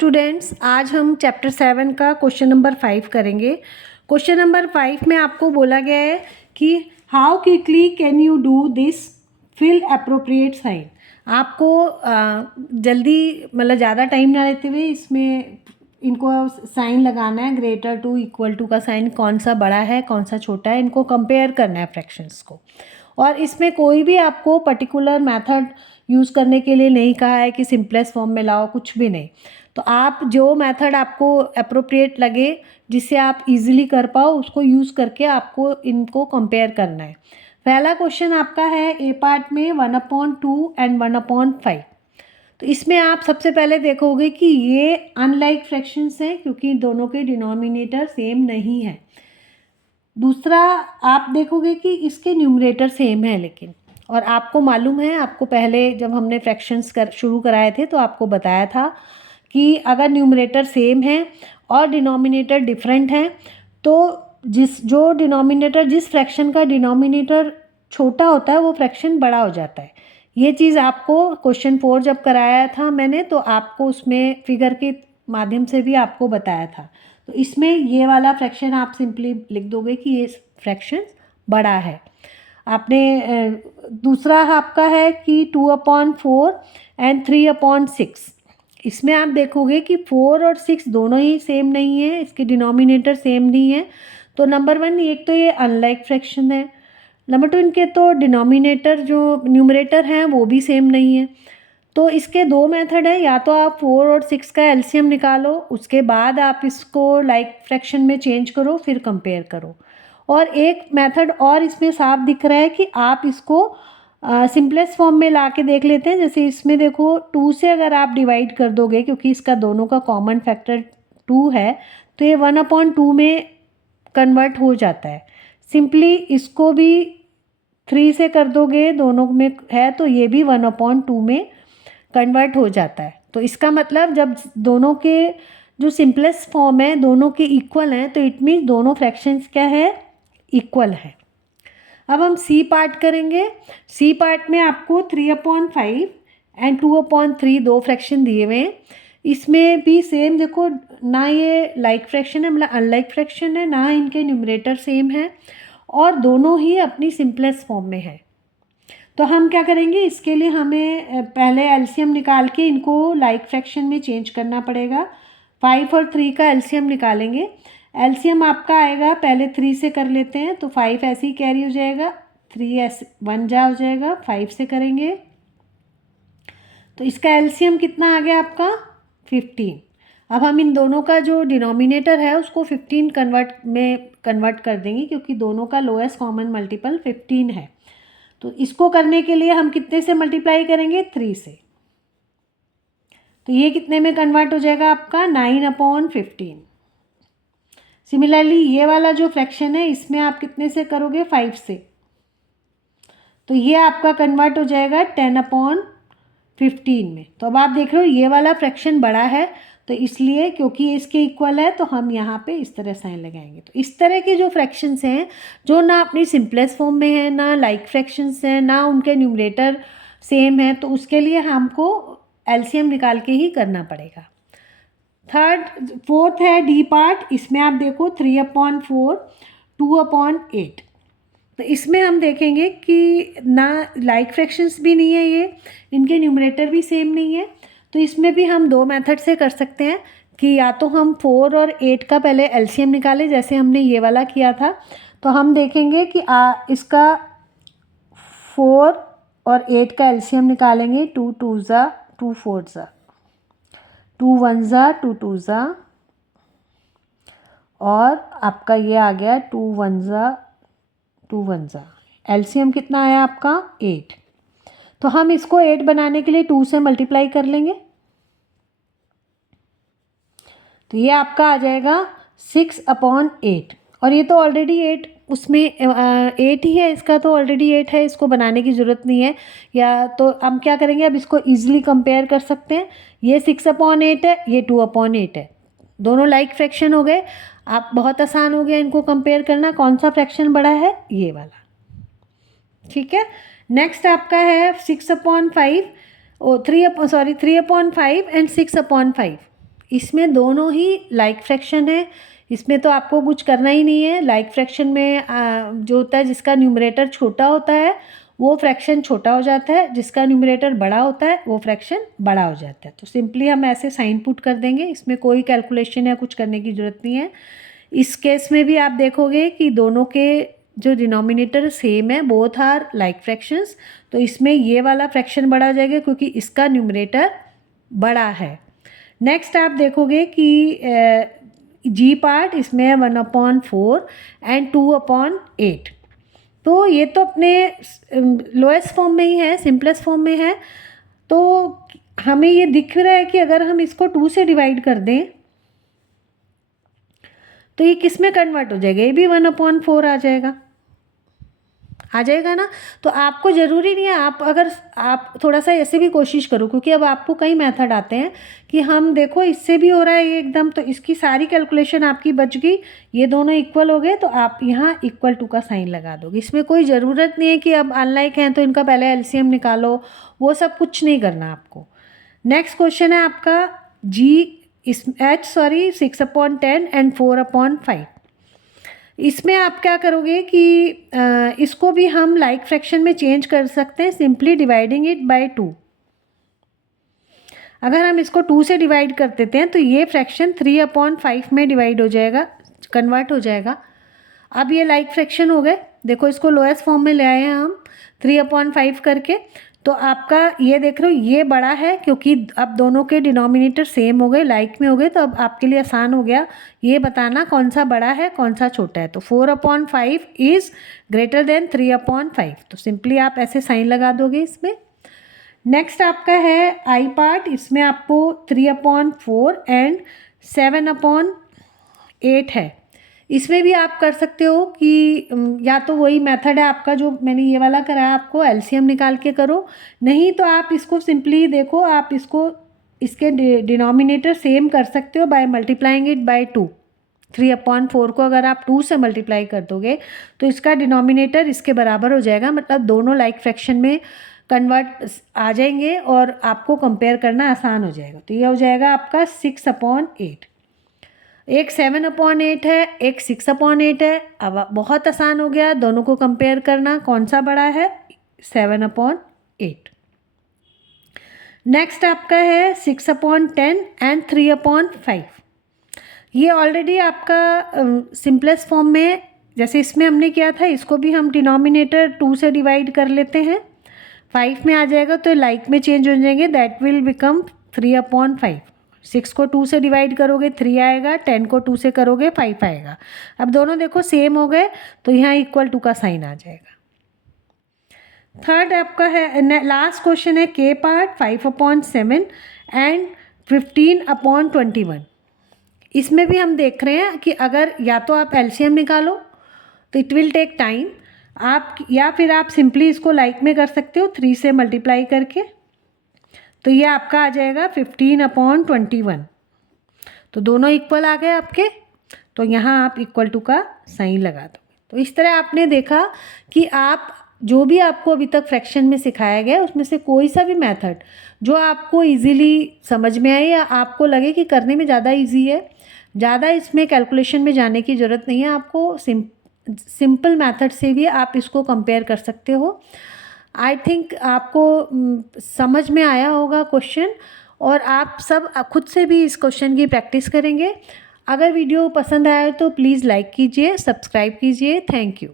Students, आज हम chapter 7 का क्वेश्चन नंबर 5 करेंगे। क्वेश्चन नंबर 5 में आपको बोला गया है कि how quickly can you do this, fill appropriate sign. आपको जल्दी मतलब ज़्यादा टाइम ना लेते हुए इसमें इनको साइन लगाना है। ग्रेटर टू, इक्वल टू का साइन कौन सा बड़ा है कौन सा छोटा है, इनको कंपेयर करना है फ्रैक्शंस को। और इसमें कोई भी आपको पर्टिकुलर मेथड यूज़ करने के लिए नहीं कहा है कि सिंपलेस्ट फॉर्म में लाओ, कुछ भी नहीं। तो आप जो मेथड आपको अप्रोप्रिएट लगे, जिससे आप इजीली कर पाओ, उसको यूज़ करके आपको इनको कंपेयर करना है। पहला क्वेश्चन आपका है ए पार्ट में 1/2 एंड 1/5। तो इसमें आप सबसे पहले देखोगे कि ये अनलाइक फ्रैक्शंस हैं क्योंकि दोनों के डिनोमिनेटर सेम नहीं है। दूसरा आप देखोगे कि इसके न्यूमरेटर सेम है, लेकिन और आपको मालूम है, आपको पहले जब हमने फ्रैक्शंस शुरू कराए थे तो आपको बताया था कि अगर न्यूमरेटर सेम है और डिनोमिनेटर डिफरेंट है तो जिस फ्रैक्शन का डिनोमिनेटर छोटा होता है वो फ्रैक्शन बड़ा हो जाता है। ये चीज़ आपको क्वेश्चन 4 जब कराया था मैंने, तो आपको उसमें फिगर के माध्यम से भी आपको बताया था। तो इसमें ये वाला फ्रैक्शन आप सिंपली लिख दोगे कि ये फ्रैक्शन बड़ा है। आपने दूसरा आपका है कि 2/4 एंड 3/6। इसमें आप देखोगे कि 4 और 6 दोनों ही सेम नहीं है, इसके डिनोमिनेटर सेम नहीं है। तो नंबर 1, एक तो ये अनलाइक फ्रैक्शन है। नंबर 2, इनके तो डिनोमिनेटर जो न्यूमरेटर हैं वो भी सेम नहीं है। तो इसके दो मेथड है, या तो आप 4 और 6 का एलसीएम निकालो, उसके बाद आप इसको लाइक फ्रैक्शन में चेंज करो, फिर कंपेयर करो। और एक मेथड और इसमें साफ दिख रहा है कि आप इसको सिंपलेस्ट फॉर्म में ला के देख लेते हैं। जैसे इसमें देखो 2 से अगर आप डिवाइड कर दोगे, क्योंकि इसका दोनों का कॉमन फैक्टर 2 है, तो ये 1/2 में कन्वर्ट हो जाता है। सिंपली इसको भी 3 से कर दोगे, दोनों में है, तो ये भी 1/2 में कन्वर्ट हो जाता है। तो इसका मतलब जब दोनों के जो सिंपलेस्ट फॉर्म है दोनों के इक्वल हैं, तो इट मीन्स दोनों फ्रैक्शंस क्या है, इक्वल है। अब हम सी पार्ट करेंगे। सी पार्ट में आपको 3/5 एंड 2/3 दो फ्रैक्शन दिए हुए हैं। इसमें भी सेम देखो, ना ये लाइक फ्रैक्शन है मतलब अनलाइक फ्रैक्शन है, ना इनके न्यूमरेटर सेम है, और दोनों ही अपनी सिंपलेस्ट फॉर्म में है। तो हम क्या करेंगे, इसके लिए हमें पहले एलसीएम निकाल के इनको लाइक फ्रैक्शन में चेंज करना पड़ेगा। 5 और 3 का एलसीएम निकालेंगे। एलसीएम आपका आएगा, पहले 3 से कर लेते हैं, तो 5 ऐसे ही कैरी हो जाएगा, 3 ऐसे 1 जा हो जाएगा। 5 से करेंगे तो इसका एलसीएम कितना आ गया आपका, 15। अब हम इन दोनों का जो डिनोमिनेटर है उसको 15 कन्वर्ट कर देंगे, क्योंकि दोनों का लोएस्ट कॉमन मल्टीपल 15 है। तो इसको करने के लिए हम कितने से मल्टीप्लाई करेंगे, 3 से। तो ये कितने में कन्वर्ट हो जाएगा आपका, 9/15। सिमिलरली ये वाला जो फ्रैक्शन है इसमें आप कितने से करोगे, 5 से। तो ये आपका कन्वर्ट हो जाएगा 10/15 में। तो अब आप देख रहे हो ये वाला फ्रैक्शन बड़ा है, तो इसलिए क्योंकि ये इसके इक्वल है तो हम यहाँ पे इस तरह साइन लगाएंगे। तो इस तरह के जो फ्रैक्शंस हैं जो ना अपनी सिंपलेस्ट फॉर्म में है, ना लाइक फ्रैक्शंस हैं, ना उनके न्यूमरेटर सेम है, तो उसके लिए हमको एलसीएम निकाल के ही करना पड़ेगा। फोर्थ है डी पार्ट। इसमें आप देखो 3/4 2/8। तो इसमें हम देखेंगे कि ना लाइक फ्रैक्शंस भी नहीं है, ये इनके न्यूमरेटर भी सेम नहीं है। तो इसमें भी हम दो मेथड से कर सकते हैं कि या तो हम 4 और 8 का पहले एलसीएम निकालें, जैसे हमने ये वाला किया था। तो हम देखेंगे कि इसका 4 और 8 का एलसीएम निकालेंगे। 2 2 ज़ा 2 4 ज़ा 2 1 ज़ा 2 2 ज़ा, और आपका ये आ गया 2 1 ज़ा 2 1 ज़ा। एलसीएम कितना आया आपका, 8। तो हम इसको 8 बनाने के लिए 2 से मल्टीप्लाई कर लेंगे। तो ये आपका आ जाएगा 6/8। और ये तो ऑलरेडी 8 उसमें 8 ही है, इसका तो ऑलरेडी 8 है, इसको बनाने की ज़रूरत नहीं है। या तो हम क्या करेंगे, अब इसको ईजिली कंपेयर कर सकते हैं। ये 6/8 है, ये 2/8 है, दोनों लाइक फ्रैक्शन हो गए। आप बहुत आसान हो गया इनको कंपेयर करना, कौन सा फ्रैक्शन बड़ा है, ये वाला। ठीक है, नेक्स्ट आपका है 3/5 एंड 6/5। इसमें दोनों ही लाइक फ्रैक्शन है, इसमें तो आपको कुछ करना ही नहीं है। लाइक फ्रैक्शन में जो होता है जिसका न्यूमरेटर छोटा होता है वो फ्रैक्शन छोटा हो जाता है, जिसका न्यूमरेटर बड़ा होता है वो फ्रैक्शन बड़ा हो जाता है। तो सिंपली हम ऐसे साइन पुट कर देंगे, इसमें कोई कैलकुलेशन या कुछ करने की ज़रूरत नहीं है। इस केस में भी आप देखोगे कि दोनों के जो डिनोमिनेटर सेम है, बोथ आर लाइक फ्रैक्शंस, तो इसमें ये वाला फ्रैक्शन बड़ा हो जाएगा क्योंकि इसका न्यूमरेटर बड़ा है। नेक्स्ट आप देखोगे कि जी पार्ट इसमें है 1/4 एंड 2/8। तो ये तो अपने लोएस्ट फॉर्म में ही है, सिंपलेस्ट फॉर्म में है। तो हमें ये दिख रहा है कि अगर हम इसको 2 से डिवाइड कर दें तो ये किस में कन्वर्ट हो जाएगा, ये भी 1/4 आ जाएगा ना। तो आपको ज़रूरी नहीं है, आप थोड़ा सा ऐसे भी कोशिश करो, क्योंकि अब आपको कई मेथड आते हैं कि हम देखो इससे भी हो रहा है ये एकदम, तो इसकी सारी कैलकुलेशन आपकी बच गई, ये दोनों इक्वल हो गए, तो आप यहाँ इक्वल टू का साइन लगा दोगे। इसमें कोई ज़रूरत नहीं है कि अब अनलाइक हैं तो इनका पहले एलसीएम निकालो, वो सब कुछ नहीं करना आपको। नेक्स्ट क्वेश्चन है आपका H 6/10 एंड 4/5। इसमें आप क्या करोगे कि इसको भी हम लाइक फ्रैक्शन में चेंज कर सकते हैं, सिंपली डिवाइडिंग इट बाय 2। अगर हम इसको 2 से डिवाइड कर देते हैं तो ये फ्रैक्शन 3/5 में डिवाइड हो जाएगा, कन्वर्ट हो जाएगा। अब ये लाइक फ्रैक्शन हो गए, देखो इसको लोएस्ट फॉर्म में ले आए हैं हम 3/5 करके। तो आपका ये देख रहे हो ये बड़ा है क्योंकि अब दोनों के डिनोमिनेटर सेम हो गए, लाइक में हो गए, तो अब आपके लिए आसान हो गया ये बताना कौन सा बड़ा है कौन सा छोटा है। तो 4/5 इज़ ग्रेटर देन 3/5, तो सिंपली आप ऐसे साइन लगा दोगे इसमें। नेक्स्ट आपका है आई पार्ट, इसमें आपको 3/4 एंड 7/8 है। इसमें भी आप कर सकते हो कि या तो वही मेथड है आपका जो मैंने ये वाला कराया, आपको एलसीएम निकाल के करो, नहीं तो आप इसको सिंपली देखो, आप इसके डिनोमिनेटर सेम कर सकते हो बाय मल्टीप्लाइंग इट बाय 2। 3/4 को अगर आप 2 से मल्टीप्लाई कर दोगे तो इसका डिनोमिनेटर इसके बराबर हो जाएगा, मतलब दोनों लाइक फ्रैक्शन में कन्वर्ट आ जाएंगे और आपको कंपेयर करना आसान हो जाएगा। तो ये हो जाएगा आपका 6/8। एक 7/8 है, एक 6/8 है। अब बहुत आसान हो गया दोनों को कंपेयर करना, कौन सा बड़ा है, 7/8। नेक्स्ट आपका है 6/10 एंड 3/5। ये ऑलरेडी आपका सिंपलेस्ट फॉर्म में, जैसे इसमें हमने किया था, इसको भी हम डिनोमिनेटर 2 से डिवाइड कर लेते हैं, 5 में आ जाएगा तो लाइक में चेंज हो जाएंगे, दैट विल बिकम 3/5। 6 को 2 से डिवाइड करोगे 3 आएगा, 10 को 2 से करोगे 5 आएगा। अब दोनों देखो सेम हो गए तो यहाँ इक्वल टू का साइन आ जाएगा। थर्ड आपका है, लास्ट क्वेश्चन है के पार्ट, 5/7 एंड 15/21। इसमें भी हम देख रहे हैं कि अगर या तो आप एलसीएम निकालो तो इट विल टेक टाइम, या फिर आप सिंपली इसको लाइक में कर सकते हो 3 से मल्टीप्लाई करके, तो ये आपका आ जाएगा 15/21। तो दोनों इक्वल आ गए आपके, तो यहाँ आप इक्वल टू का साइन लगा दो। तो इस तरह आपने देखा कि आप जो भी आपको अभी तक फ्रैक्शन में सिखाया गया उसमें से कोई सा भी मेथड जो आपको इजीली समझ में आए या आपको लगे कि करने में ज़्यादा इजी है, ज़्यादा इसमें कैलकुलेशन में जाने की ज़रूरत नहीं है, आपको सिंपल मेथड से भी आप इसको कंपेयर कर सकते हो। आई थिंक आपको समझ में आया होगा क्वेश्चन, और आप सब खुद से भी इस क्वेश्चन की प्रैक्टिस करेंगे। अगर वीडियो पसंद आया तो प्लीज़ लाइक कीजिए, सब्सक्राइब कीजिए। Thank you.